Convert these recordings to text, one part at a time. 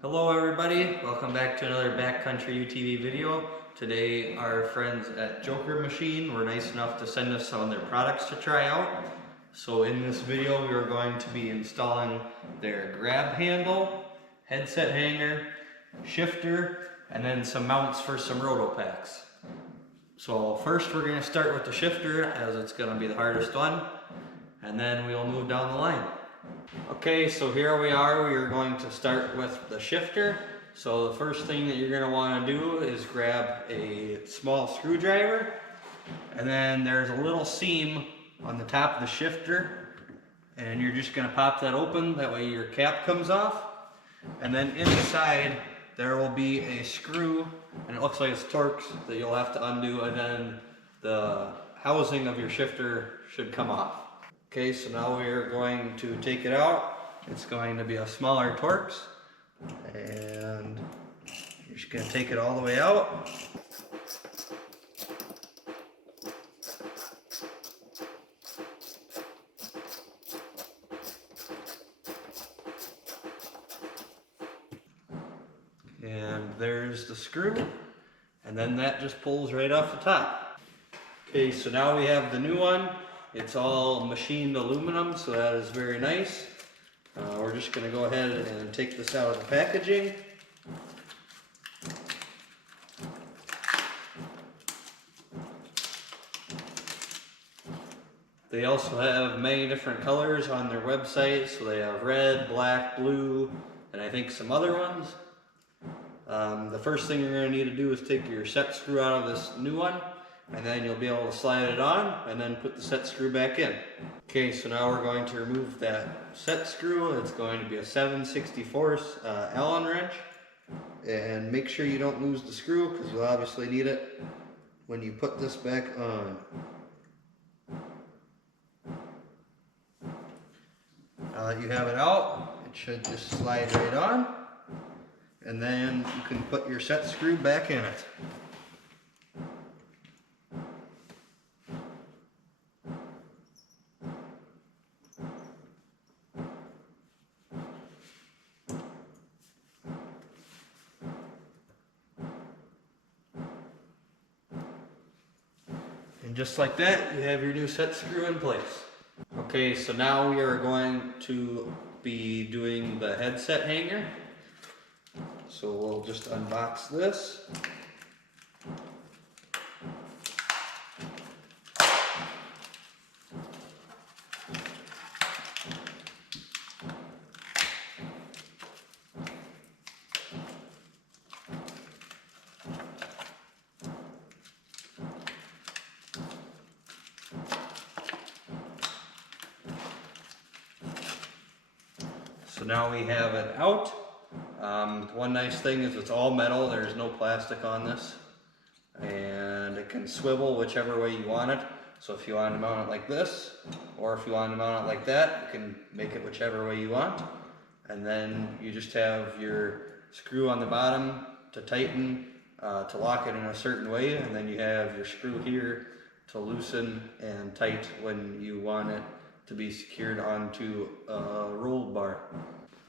Hello everybody, welcome back to another Backcountry UTV video. Today our friends at Joker Machine were nice enough to send us some of their products to try out. So in this video we are going to be installing their grab handle, headset hanger, shifter, and then some mounts for some RotoPax. So first we're going to start with the shifter, as it's going to be the hardest one, and then we'll move down the line. Okay, so here we are. We are going to start with the shifter. So the first thing that you're going to want to do is grab a small screwdriver, and then there's a little seam on the top of the shifter, and you're just going to pop that open. That way your cap comes off, and then inside there will be a screw, and it looks like it's Torx that you'll have to undo, and then the housing of your shifter should come off. Okay, so now we're going to take it out. It's going to be a smaller Torx, and you're just going to take it all the way out. And there's the screw, and then that just pulls right off the top. Okay, so now we have the new one. It's all machined aluminum, so that is very nice. We're just going to go ahead and take this out of the packaging. They also have many different colors on their website, so they have red, black, blue, and I think some other ones. The first thing you're going to need to do is take your set screw out of this new one, and then you'll be able to slide it on and then put the set screw back in. Okay, so now we're going to remove that set screw. It's going to be a 7/64 Allen wrench, and make sure you don't lose the screw because you'll obviously need it when you put this back on. Now that you have it out, it should just slide right on, and then you can put your set screw back in it. And just like that, you have your new set screw in place. Okay, so now we are going to be doing the headset hanger. So we'll just unbox this. So now we have it out. One nice thing is it's all metal, there's no plastic on this, and it can swivel whichever way you want it. So if you want to mount it like this, or if you want to mount it like that, you can make it whichever way you want. And then you just have your screw on the bottom to tighten, to lock it in a certain way, and then you have your screw here to loosen and tight when you want it to be secured onto a roll bar.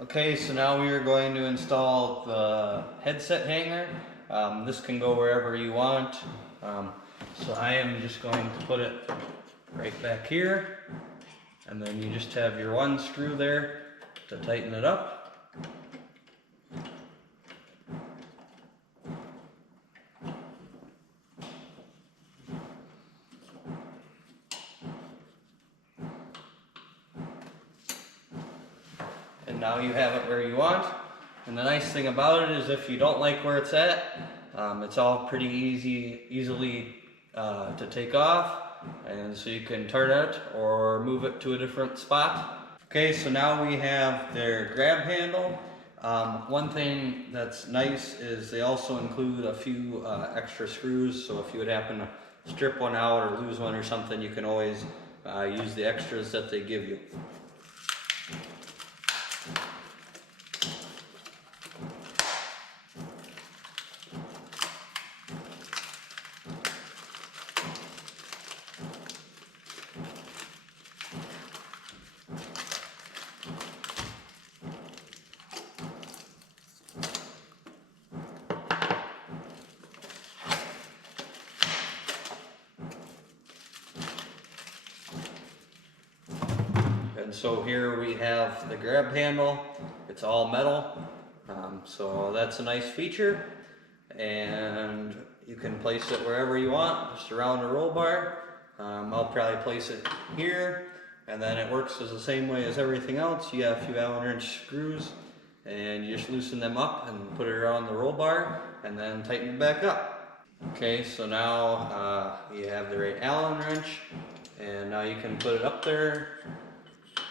Okay, so now we are going to install the headset hanger. This can go wherever you want. So I am just going to put it right back here, and then you just have your one screw there to tighten it up. And now you have it where you want. And the nice thing about it is if you don't like where it's at, it's all pretty easily to take off, and so you can turn it or move it to a different spot. Okay, so now we have their grab handle. One thing that's nice is they also include a few extra screws, so if you would happen to strip one out or lose one or something, you can always use the extras that they give you. And so here we have the grab handle. It's all metal, so that's a nice feature. And you can place it wherever you want, just around the roll bar. I'll probably place it here, and then it works as the same way as everything else. You have a few Allen wrench screws, and you just loosen them up and put it around the roll bar, and then tighten it back up. Okay, so now you have the right Allen wrench, and now you can put it up there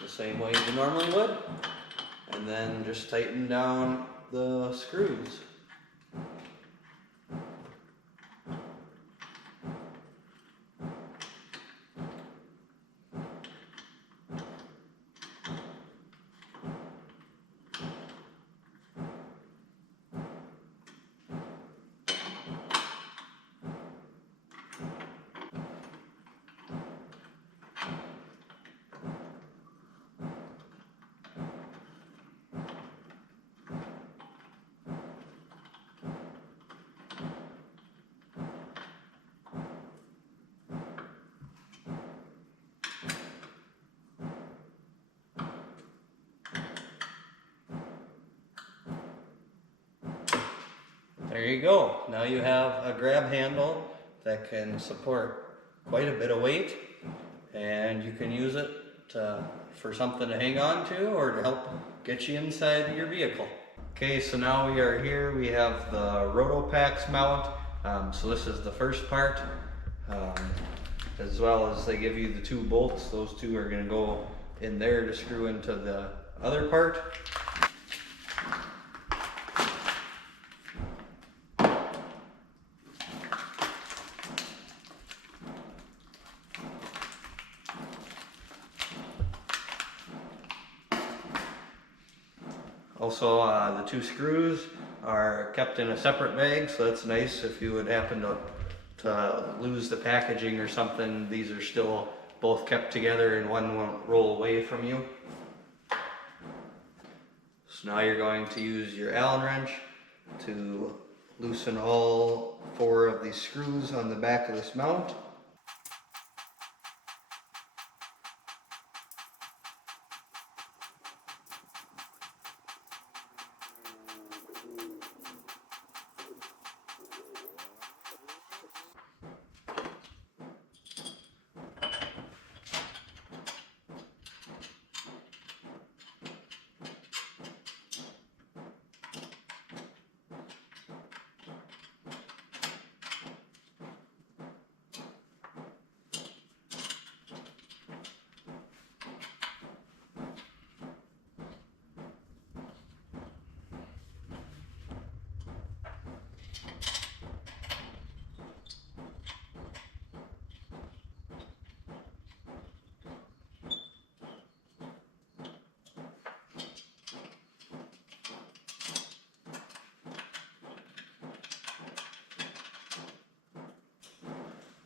the same way you normally would, and then just tighten down the screws. There you go. Now you have a grab handle that can support quite a bit of weight, and you can use it for something to hang on to or to help get you inside your vehicle. Okay, so now we are here. We have the RotoPax mount. So this is the first part, as well as they give you the 2 bolts. Those 2 are going to go in there to screw into the other part. Also, the 2 screws are kept in a separate bag, so that's nice if you would happen to lose the packaging or something. These are still both kept together and one won't roll away from you. So now you're going to use your Allen wrench to loosen all 4 of these screws on the back of this mount.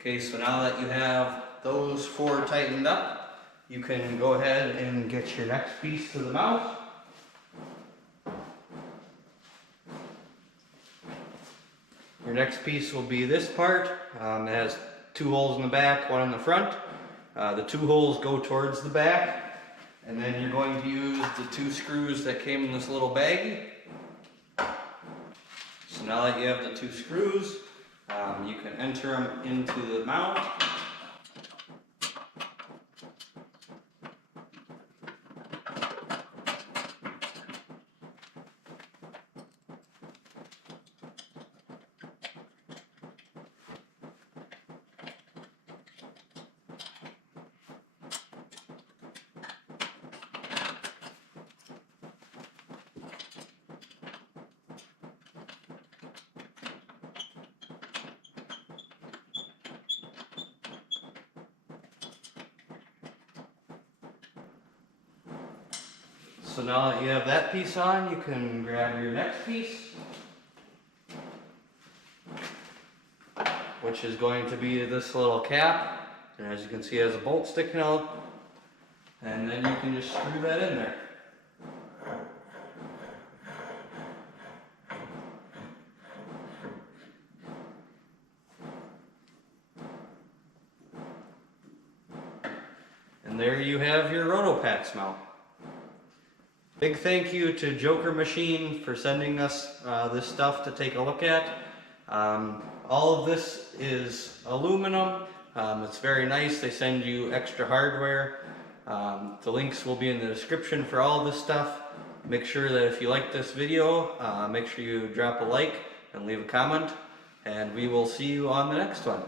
Okay, so now that you have those 4 tightened up, you can go ahead and get your next piece to the mount. Your next piece will be this part. It has 2 holes in the back, 1 in the front. The 2 holes go towards the back, and then you're going to use the 2 screws that came in this little baggie. So now that you have the 2 screws, you can enter them into the mount. So now that you have that piece on, you can grab your next piece, which is going to be this little cap, and as you can see it has a bolt sticking out, and then you can just screw that in there. And there you have your RotoPax mount. Big thank you to Joker Machine for sending us this stuff to take a look at. All of this is aluminum. It's very nice. They send you extra hardware. The links will be in the description for all of this stuff. Make sure that if you like this video, make sure you drop a like and leave a comment. And we will see you on the next one.